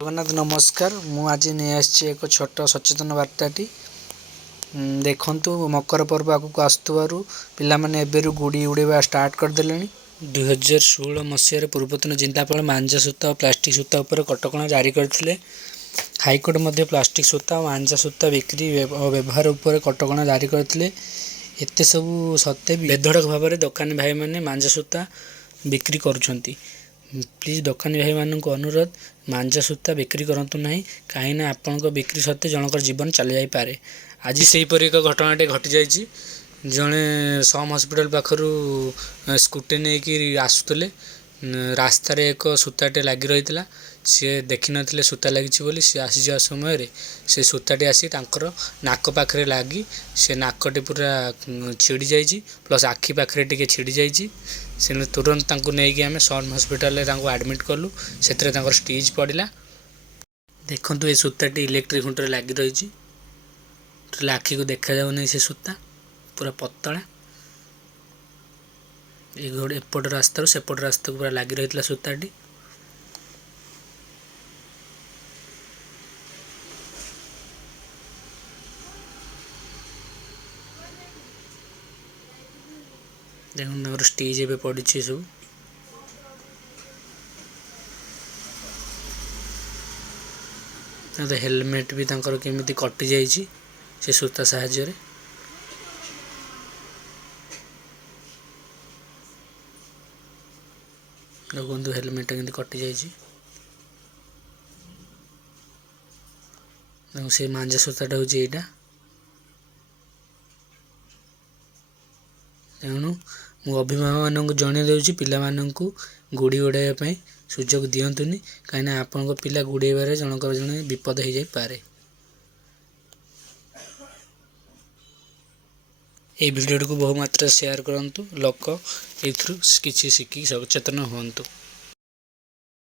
जगन्नाथ नमस्कार। मु आज नहीं आसी एक छोट सचेतन वार्ताटी देखु मकर पर्व आगक आसुवर पाने एवं गुड़ी उड़ेवा स्टार्ट करदे। 2016 मसीह पूर्वतन जिंदापाल मांजा सूता और प्लास्टिक सूता उपर कटकणा जारी करते। हाइकोर्ट मध्य प्लास्टिक सूता और मांजा सूता बिक्री और व्यवहार उपर कटकणा जारी करते। एत सबू सत्वे बेधड़क भाव में दोकानी भाई मैंने मांजा सूता बिक्री करुँच। प्लीज दोकानी भाई मानक अनुरोध मांजा सूता बिक्री करंतु नहीं, कहीं आपण बिक्री सत्वे जनकर जीवन चली जापे। आज सेहीपरि एक घटनाटे घटी जाइए। जड़े सम हस्पिटाल पाखर स्कूटी नहीं कि आसुले रास्तार एक सूताटे लगी रही है। सी देखी नथिले सूता लगी बोली सी आसी जा समय से सूताटी आसी नाक पाखरे लगी से नाकटी पूरा छिड़ी जाइए प्लस आखि पाखरे टिके छिड़ी जाइए। से तुरंत नहीं कि आम सन हस्पिटाल आडमिट कलु। से स्टिच पड़ा। देखु ये सूताटी इलेक्ट्रिक खुंटर लगी रही आखि को देखा जाऊनी से सूता पूरा पतला। एपट रास्तार सेपट रास्ता को पूरा लगी रही सूताटी। देखो स्टिच ए पड़ी सब। हेलमेट भी केमिति कटि जाइए से सूता साहाय्य। देखो हेलमेट केमती कटि जाइए। देखो से मांजा सूताटा हूँ यहाँ। तेणु मु अभिभावक मानक जन दूसरी पिलामानंकु गुड़ी उड़ाइवाई सुजोग दिंतुनि, कहीं आपण पिला गुड़ाइबार जनकर जड़े विपद हो जाए। ये वीडियो को बहु मात्रा शेयर करंतु, लोक एथु किसी शिखी सचेतन हुंतु।